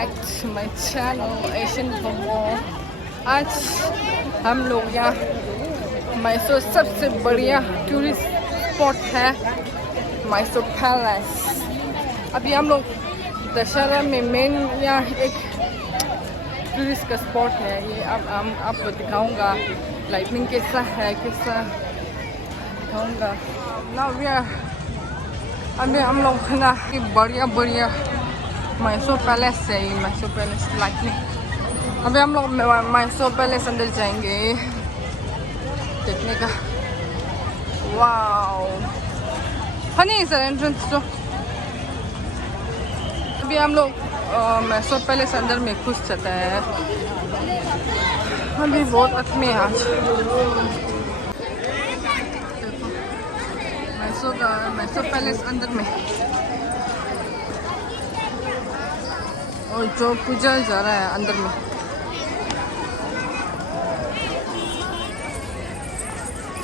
Back to my channel Asian Momo. आज हम लोग यहाँ मैसूर सबसे बढ़िया टूरिस्ट स्पॉट है मैसूर पैलेस। अभी हम लोग दशहरा में मेन यहाँ एक टूरिस्ट का स्पॉट है ये। अब हम आपको दिखाऊंगा लाइटनिंग कैसा है, कैसा दिखाऊंगा ना। अभी हम लोग ना बढ़िया बढ़िया मैसूर पैलेस है, ये मैसूर पैलेस लाइटनिंग। अभी हम लोग मैसूर पैलेस अंदर जाएंगे देखने का। Wow funny sir entrance. तो अभी हम लोग मैसूर पैलेस अंदर में घुस जाता है। अभी बहुत आदमी है आज। मैसूर पैलेस अंदर में और जो पूजा जा रहा है अंदर में।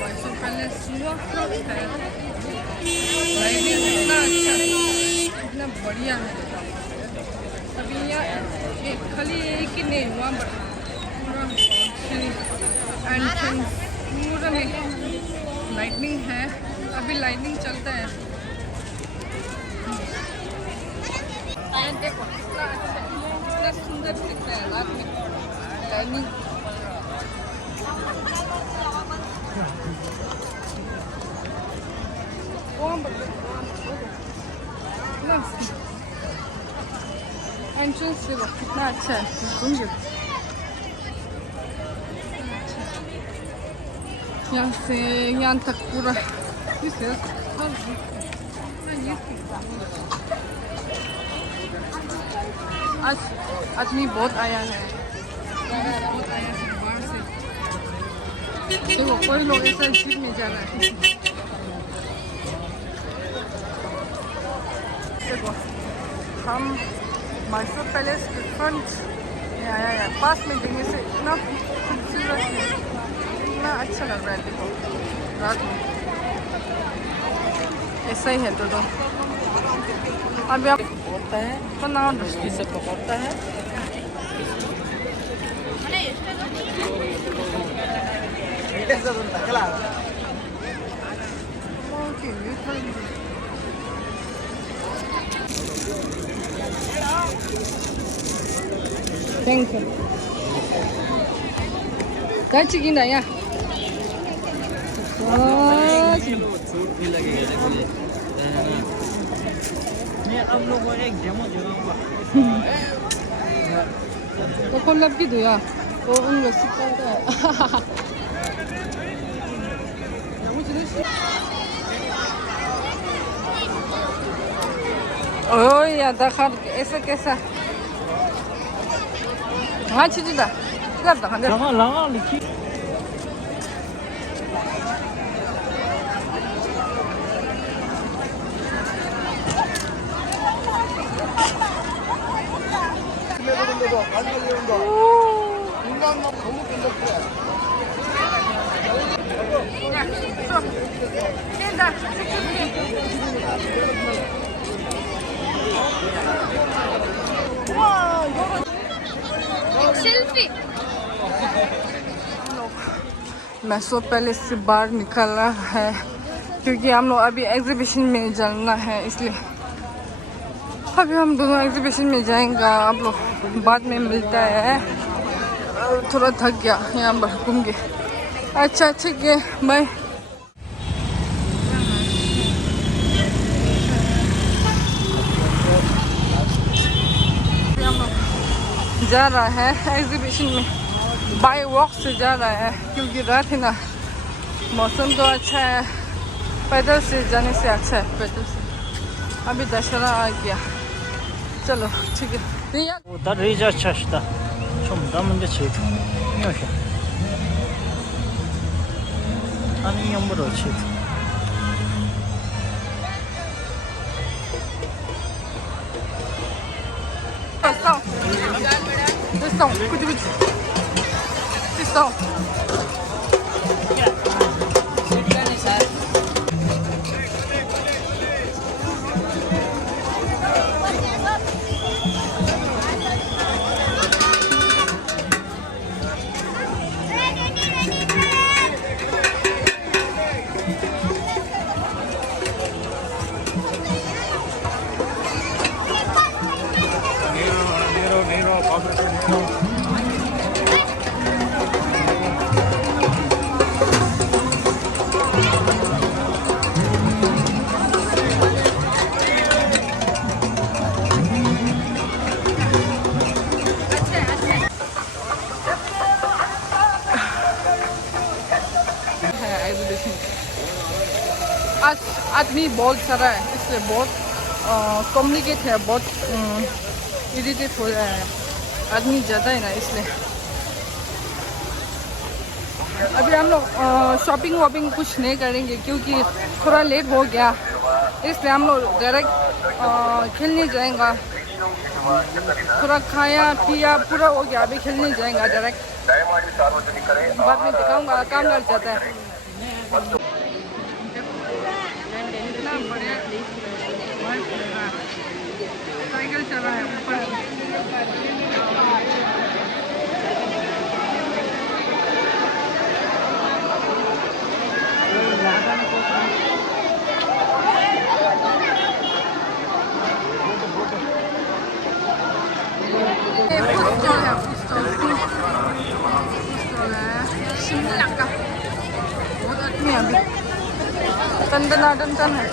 मैसूर पैलेस है, इतना अच्छा इतना बढ़िया है। अभी यहाँ खाली एक ही नहीं हुआ पूरा एंट्रेंस पूरा में लाइटनिंग है। अभी लाइटनिंग चलता है। देखो कितना अच्छा, कितना सुंदर दिखता है रात में लाइटनिंग। एंट्रेंस देखो कितना अच्छा है, सुंदर। यहाँ से यहाँ तक पूरा आज आदमी बहुत आया है, बहुत आया है बाहर से। देखो कोई लोग ऐसा जीप में जा रहा है। देखो हम मैसूर पैलेस के फ्रंट में आया है। पास में देखने से इतना खूबसूरत है, इतना अच्छा लग रहा है। देखो रात में ऐसा ही है। तो अभी आप होता है बना दृष्टि से पकड़ता है। Thank you. क्या चिकन है यहाँ? अब लोग एक डेमो जगह तो कौन लब की दुआ तो उन सिक्का है। ओह यार दखल ऐसा कैसा हाँ चीज़ दा इधर दखल लगा लगा लिखी। सेल्फी। मैसूर पैलेस से बाहर निकल रहा है क्योंकि हम लोग अभी एग्जीबिशन में जाना है, इसलिए अभी हम दोनों एग्जीबिशन में जाएंगे। आप लोग बाद में मिलता है। थोड़ा थक गया यहाँ पर घूम के। अच्छा ठीक है बाय। जा रहा है एग्जीबिशन में, बाय वॉक से जा रहा है क्योंकि रात है ना, मौसम तो अच्छा है। पैदल से जाने से अच्छा है, पैदल से। अभी दशहरा आ गया, चलो ठीक है। उधर रिजा चश्ता चुमदा मुझे चेत नहीं हो अनी यंबर चेत कुछ आज आदमी बहुत सारा है, इसलिए बहुत कम्युनिकेट है, बहुत इरिटेट हो रहा है, आदमी ज़्यादा है ना इसलिए। अभी हम लोग शॉपिंग वॉपिंग कुछ नहीं करेंगे क्योंकि थोड़ा लेट हो गया, इसलिए हम लोग डायरेक्ट खेलने जाएंगे। थोड़ा खाया पिया पूरा हो गया, अभी खेलने जाएंगे डायरेक्ट। बाद में दिखाऊंगा, काम लग जाता है। इतना बढ़िया साइकिल चला है ऊपर। शिमला का बहुत आदमी अभी टन है।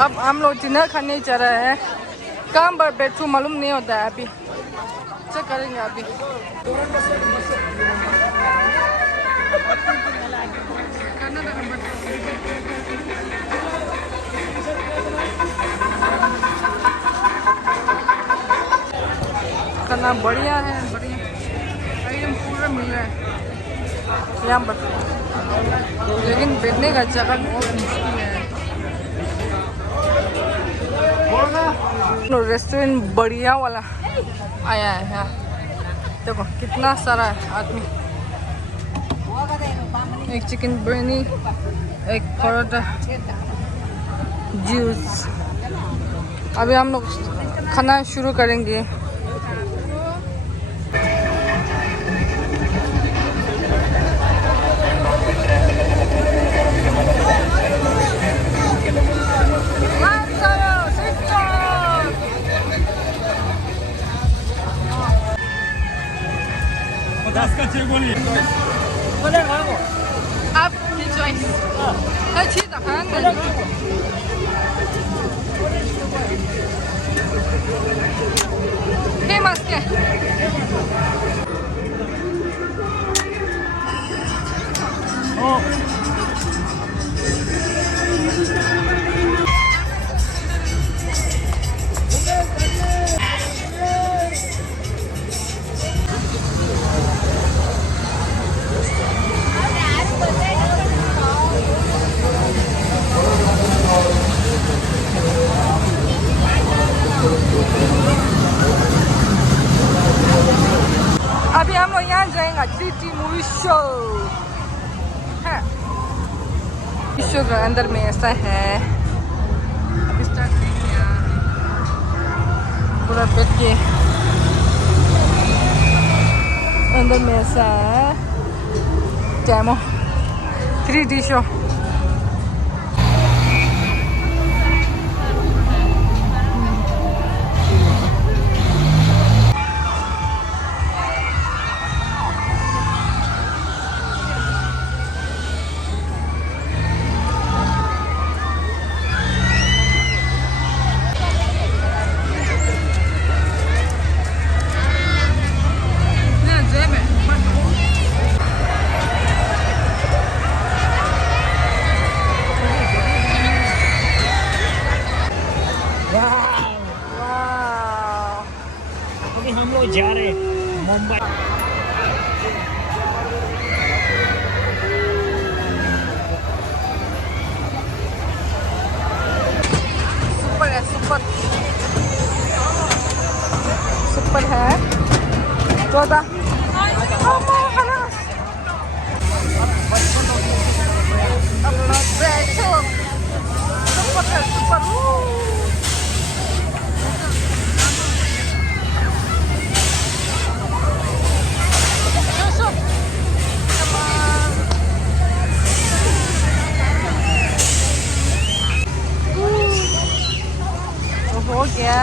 अब हम लोग डिनर खाने जा रहे हैं। कहाँ पर बैठूं मालूम नहीं होता है, अभी चेक करेंगे अभी। खाना बढ़िया है, बढ़िया एकदम पूरा मिल रहा है यहाँ पर, लेकिन बैठने का जगह बहुत मुश्किल है। रेस्टोरेंट बढ़िया वाला आया है यहाँ, देखो कितना सारा है आदमी। एक चिकन बिरयानी, एक परोठा, जूस। अभी हम लोग खाना शुरू करेंगे। आपकी चॉइस। अच्छी तरह फेमस क्या अभी हम लोग यहाँ जाएंगे सिटी मूवी शो है। शो के अंदर में ऐसा है, अभी स्टार्ट करेंगे यहाँ पूरा बैठ के। अंदर में ऐसा है डेमो 3D शो। अभी हम लोग जा रहे हैं मुंबई। सुपर है, सुपर है 14। सुपर है, सुपर। हो गया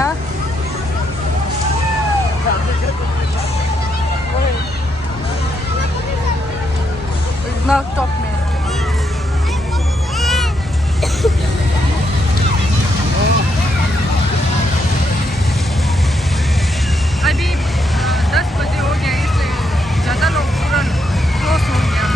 इतना टॉप में। अभी 10 बजे हो गया, इसलिए ज़्यादा लोग पूरा क्लोज हो गया।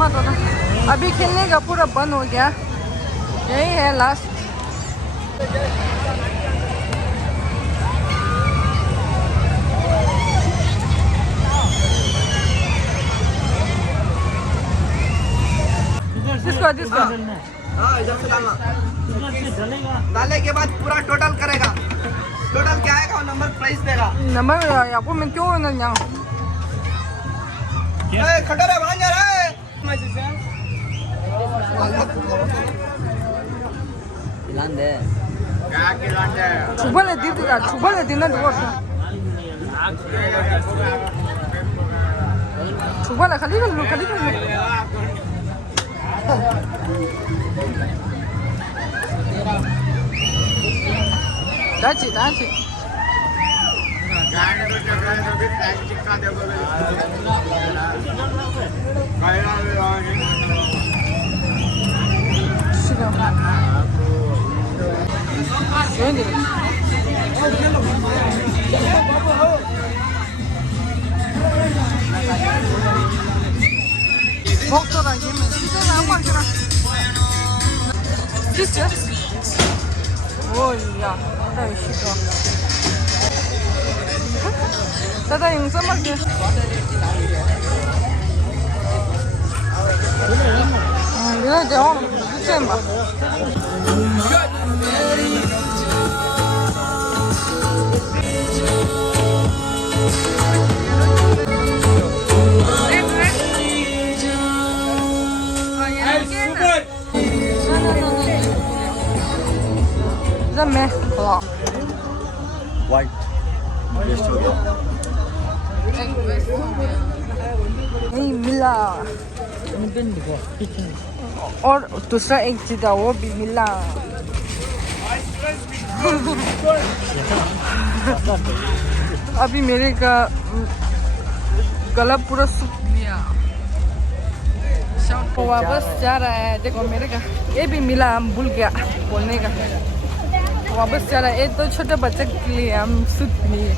मत होता। अभी खेलने का पूरा बंद हो गया, यही है लास्ट। जिसको हाँ इधर से डालना। डालने के बाद पूरा टोटल करेगा। टोटल क्या आएगा वो नंबर प्राइस देगा। नंबर आपको मैं क्यों ना जाऊँ? खटर है वहाँ जा रहा है। 초반에 니들아 초반에 니는 누웠어. 초반에 갈리갈로. 나지. 싫어. 웬일이야? 먹더라 얘는 진짜 안 마시라. 진짜? 오야, 나 싫어. 다다 영상 먹게. 얘네 대화 무슨 말? में वाइट वेस्ट हो गया। नहीं मिला और दूसरा एक चीज था वो भी मिला। अभी मेरे का गला पूरा सूख गया। वापस जा रहा है। देखो मेरे का ये भी मिला, हम भूल गया बोलने का। वापस जा रहा है। ये तो छोटे बच्चे के लिए हम सूट लिए।